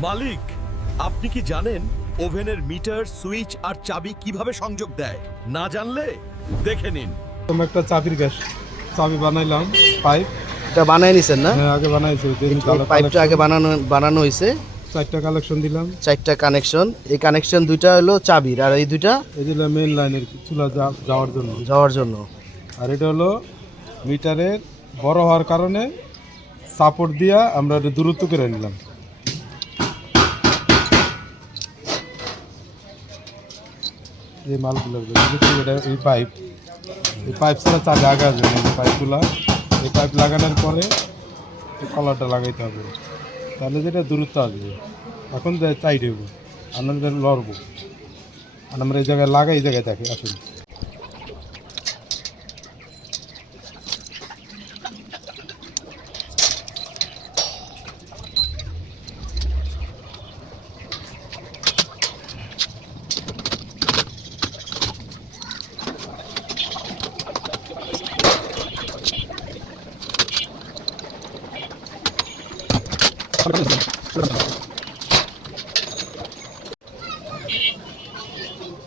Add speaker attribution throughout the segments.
Speaker 1: মালিক আপনি কি জানেন ওভেনের মিটার সুইচ আর চাবি কীভাবে সংযোগ দেয়? না জানলে দেখে নিন।
Speaker 2: তুমি একটা চাবির গ্যাস চাবি বানাইলাম পাইপ।
Speaker 3: এটা বানাই নিছেন না?
Speaker 2: হ্যাঁ আগে বানাইছি
Speaker 3: পাইপটা আগে বানানো বানানো হয়েছে
Speaker 2: চারটা কালেকশন দিলাম।
Speaker 3: চারটা কানেকশন এই কানেকশন দুইটা হলো চাবির আর এই দুইটা
Speaker 2: এই যে মেইন লাইনের চুলা যা- যাওয়ার জন্য।
Speaker 3: যাওয়ার জন্য।
Speaker 2: আর এটা হলো মিটারের বড় হওয়ার কারণে সাপোর্ট দিয়া আমরা এটা দূরত্ব করে নিলাম। এই মালগুলো এই পাইপ এই পাইপ ছাড়া চাবি আগে না এই পাইপগুলো এই পাইপ লাগানোর পরে এই কলারটা লাগাইতে হবে। তাহলে যেটা দূরত্ব আসবে, এখন যে টাইট আর আমরা লড়বো, আর আমরা এই জায়গায় লাগাই, এই জায়গায় থাকি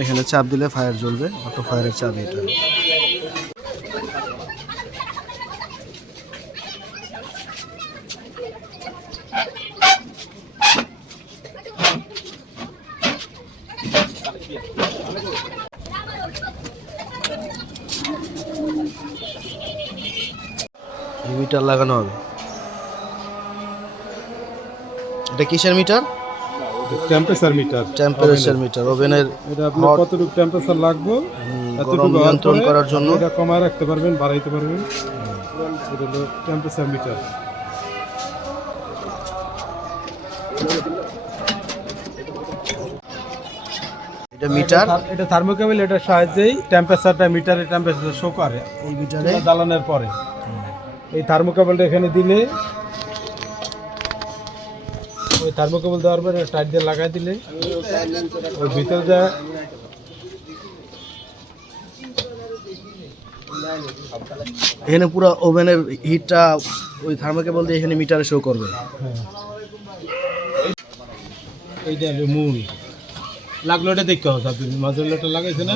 Speaker 3: এখানে চাপ দিলে ফায়ার জ্বলবে অটো ফায়ারের চাপ এটা। মিটার লাগানো হবে। এটা কিসের meter
Speaker 2: temperature meter
Speaker 3: temperature meter ওভেনের
Speaker 2: এটা আপনার কতটুকু টেম্পারেচার লাগবে? হওয়ার
Speaker 3: নিয়ন্ত্রণ করার জন্য।
Speaker 2: এটা কমায় রাখতে পারবেন বাড়াইতে পারবেন। এটা হলো টেম্পারেচার মিটার
Speaker 3: এটা মিটার
Speaker 2: এটা থার্মোকেবল এটার সাহায্যেই টেম্পারেচারটা মিটারে টেম্পারেচার শো করে।
Speaker 3: এই মিটারে
Speaker 2: জ্বালানোর পরে। এই থার্মোকেবলটা এখানে দিলে ওই থার্মোকেবল দেওয়ার পরে টাইট দিয়ে লাগাই দিলে ওই ভিতরে যা
Speaker 3: এখানে পুরো ওভেনের হিটটা ওই থার্মোকেবল দিয়ে এখানে মিটারে শো করবে।
Speaker 2: এইটা হলো মূল লাগল এটা দেখতে হবে আপনি মাঝে এটা লাগাইছে না?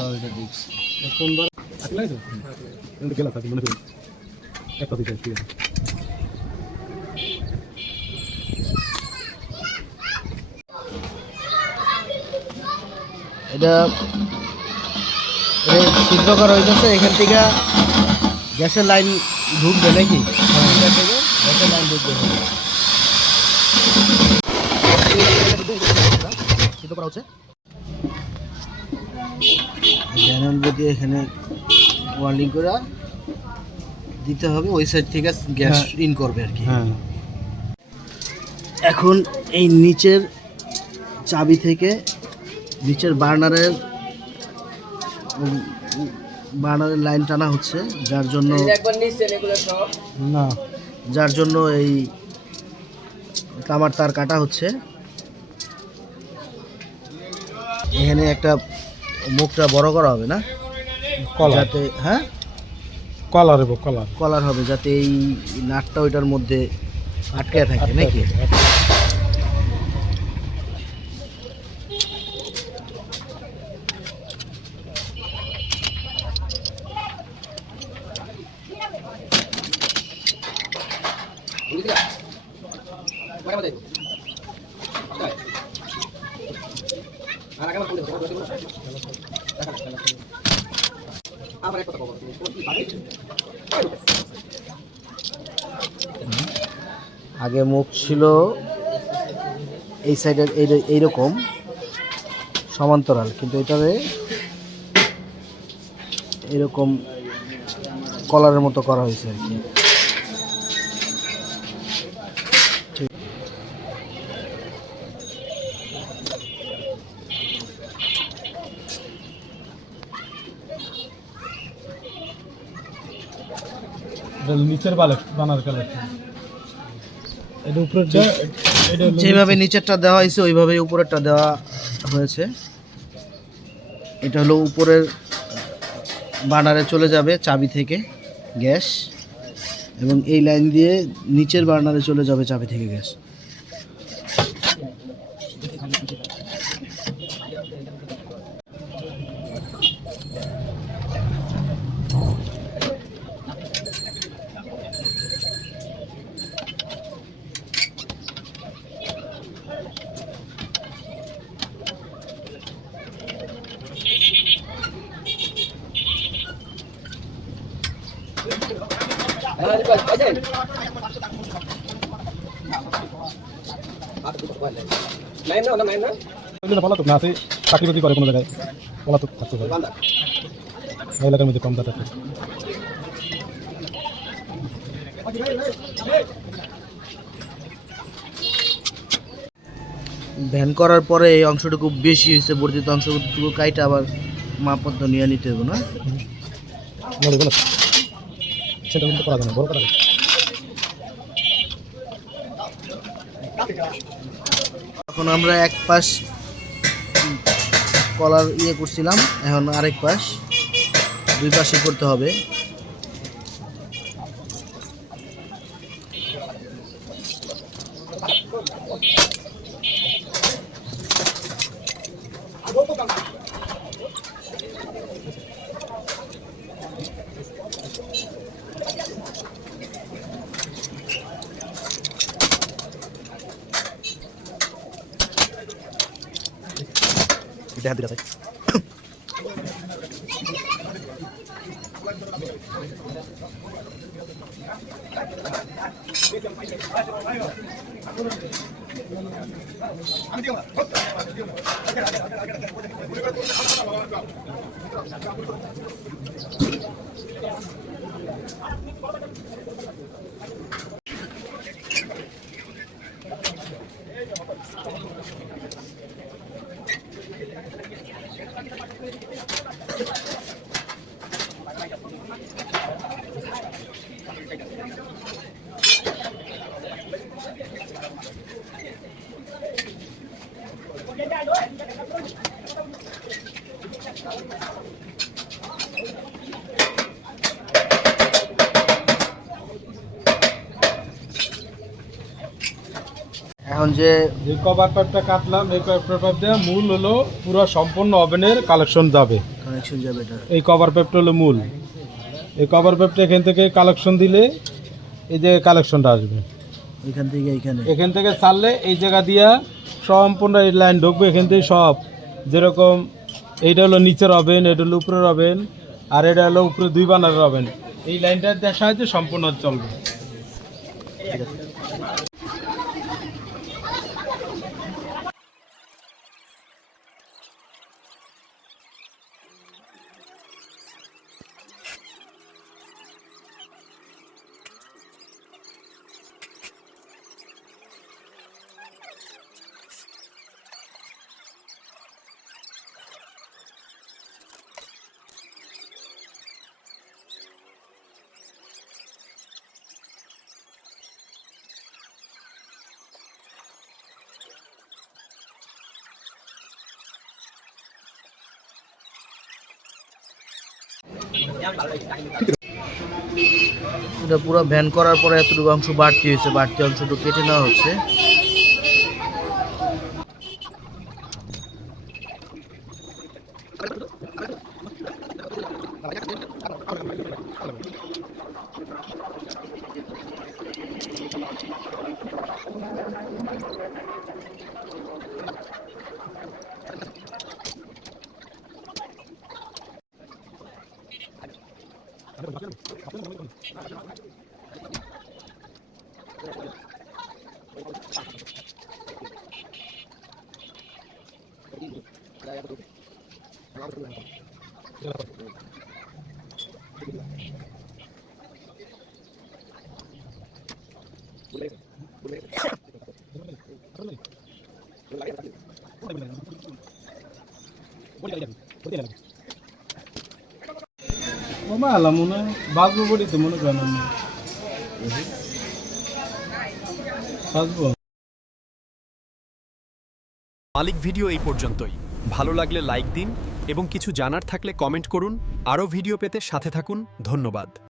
Speaker 2: কোনবার? লাগাইছো এটা গেলা থাকে মনে করি। একটা দিকে ঠিক আছে
Speaker 3: এটা সিদ্ধ করা হইতেছে এখান থেকে গ্যাসের লাইন ঢুকবে নাকি? গ্যাসের লাইন ঢুকবে। করা হচ্ছে। দিয়ে এখানে ওয়ার্লিং করে দিতে হবে ওই সাইড থেকে গ্যাস ইন করবে আর কি।
Speaker 2: হ্যাঁ।
Speaker 3: এখন এই নিচের চাবি থেকে নিচের বার্নারের বার্নারের লাইন টানা হচ্ছে যার জন্য
Speaker 2: না।
Speaker 3: যার জন্য এই তামার তার কাটা হচ্ছে। এখানে একটা মুখটা বড় করা হবে না?
Speaker 2: কলার
Speaker 3: যাতে হ্যাঁ?
Speaker 2: কলার হবে কলার
Speaker 3: কলার হবে যাতে এই নাটটা ওইটার মধ্যে আটকে থাকে নাকি? আগে মুখ ছিল এই সাইডের এই এইরকম সমান্তরাল, কিন্তু এটারে এরকম কলারের মতো করা হয়েছে আর কি।
Speaker 2: এটা নিচের বানার কালেকশন এটা উপরে
Speaker 3: যেভাবে নিচেরটা দেওয়া হয়েছে ওইভাবেই উপরেরটা দেওয়া হয়েছে। এটা হলো উপরের বার্নারে চলে যাবে চাবি থেকে গ্যাস। এবং এই লাইন দিয়ে নিচের বার্নারে চলে যাবে চাবি থেকে গ্যাস।
Speaker 2: চাকরি করে কোনো জায়গায় পলাতক থাকতে পারে এলাকার মধ্যে কম দাঁড়াতে
Speaker 3: ভ্যান করার পরে এই অংশটুকু বেশি হয়েছে, বর্ধিত অংশটুকু কাইটা আবার মাপপত্র নিয়ে নিতে হবে না?
Speaker 2: সেটা কিন্তু করা যাবে বড় যাবে
Speaker 3: এখন আমরা এক পাশ কলার ইয়ে করছিলাম, এখন আরেক পাশ দুই পাশে করতে হবে।
Speaker 2: এটা হাত দিতে
Speaker 3: এখন যে
Speaker 2: কাটলাম এই কভার দিয়ে মূল হলো পুরো সম্পূর্ণ ওভেনের কালেকশন যাবে।
Speaker 3: কানেকশন যাবে এটা।
Speaker 2: এই কভার পাইপটা হলো মূল। এই কভার এখান থেকে কালেকশন দিলে এই যে কালেকশনটা আসবে।
Speaker 3: এখান থেকে এখানে
Speaker 2: এখান থেকে ছাড়লে এই জায়গা দিয়া সম্পূর্ণ এই লাইন ঢুকবে এখান থেকে সব। যেরকম এইটা হলো নিচের ওভেন এটা হলো উপরের ওভেন আর এটা হলো উপরে দুই বানারের ওভেন এই লাইনটা দেখা হয়েছে সম্পূর্ণ চলবে।
Speaker 3: এটা পুরো ভ্যান করার পরে এতটুকু অংশ বাড়তি হয়েছে বাড়তি অংশটুকু কেটে নেওয়া হচ্ছে।
Speaker 2: ওমা আলাম মনে বাজবো বলি তো মনে করেন আমি
Speaker 4: মালিক ভিডিও এই পর্যন্তই। ভালো লাগলে লাইক দিন এবং কিছু জানার থাকলে কমেন্ট করুন। আরও ভিডিও পেতে সাথে থাকুন। ধন্যবাদ।